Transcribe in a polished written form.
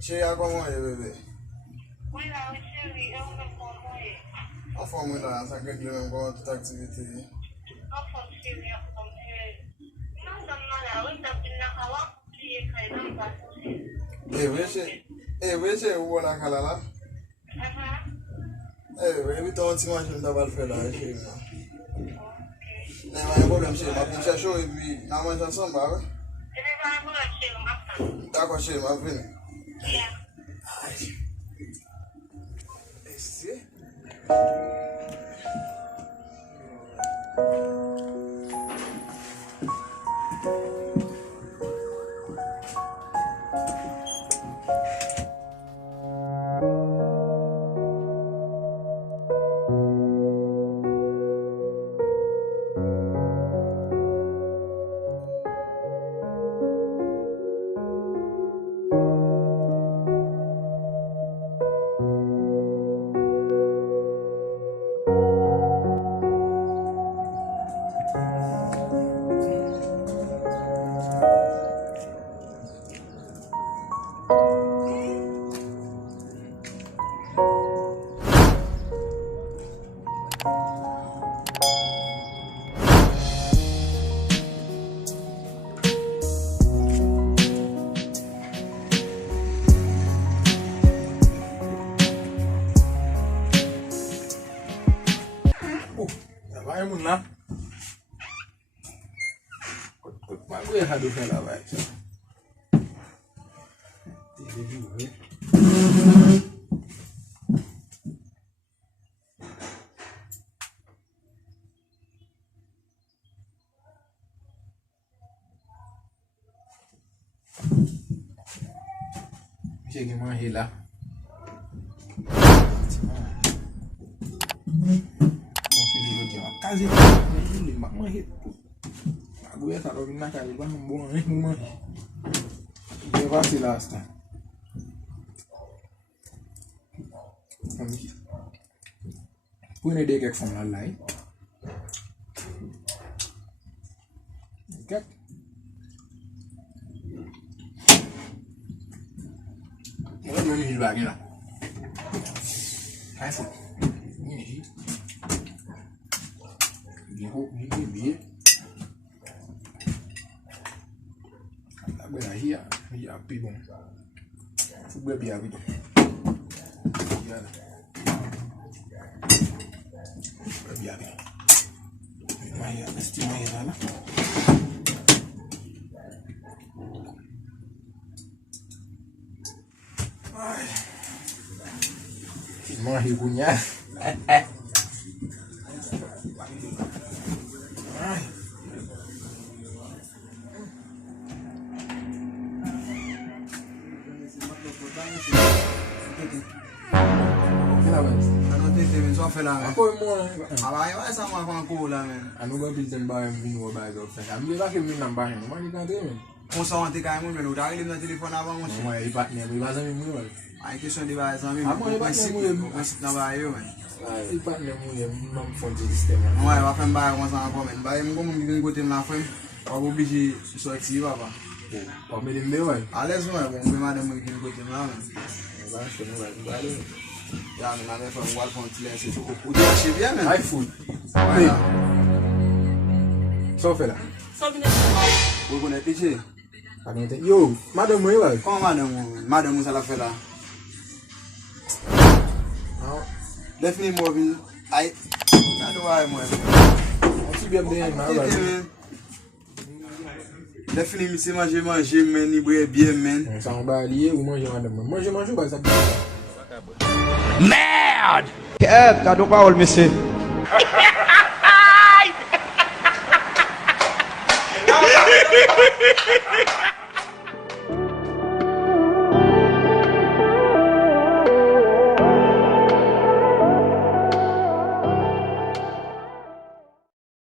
Cheia como é, bebê? A forma da essa que eu gosto da atividade. Veja o na calala. Every time you want to double fella, não é problema, cheio, mas puxa show e na manhã só vai. Tá com cheio, mas vem. Esse? Lah, mak gue hadu fella baik. Tiga juga. Macam gimana hilang? Kasih ini mak mahit mak gue taruh di mana kali bang buang rumah dia pasti last time punya dia kayak form lalai kan mulai dari hidup lagi lah kasih ini ini dia agora aí a pibon fui beber água beber água mas estima aí lá ai morre punya Aku mau, abang yang sama aku lah men. Anu gak bisa bayar minum bayar gak usah. Ambil lagi minum bayar, mana kita tu men. Musa nanti kamu men, udah kali nanti telefon abang musa. Mau ipatnya, bebas zanmiw. Ay kisah di bayar zanmim. Aku ipatnya masih nak bayar men. Ipatnya minum phone system. Mau apa bayar musa apa men? Bayar mungkin mungkin ikutin nafem. Aku biji suatu apa? Pemilik dewa. Alas mana? Mungkin ada mungkin ikutin nafem. Bayar semua bayar. Ya, non aveva un qualche consiglio su Udia ci viene iPhone. Voilà. Sofela. Vous connaissez pitié? Yo, madame moi. Comment madame? Madame ça la fait là. Definitely more vil. I don't know moi. On s'y bien bien madame. Definitely c'est manger mais ni boire bien men. Ça on va lier ou manger madame. Moi je mange pas ça. Merde! T'as donc pas monsieur.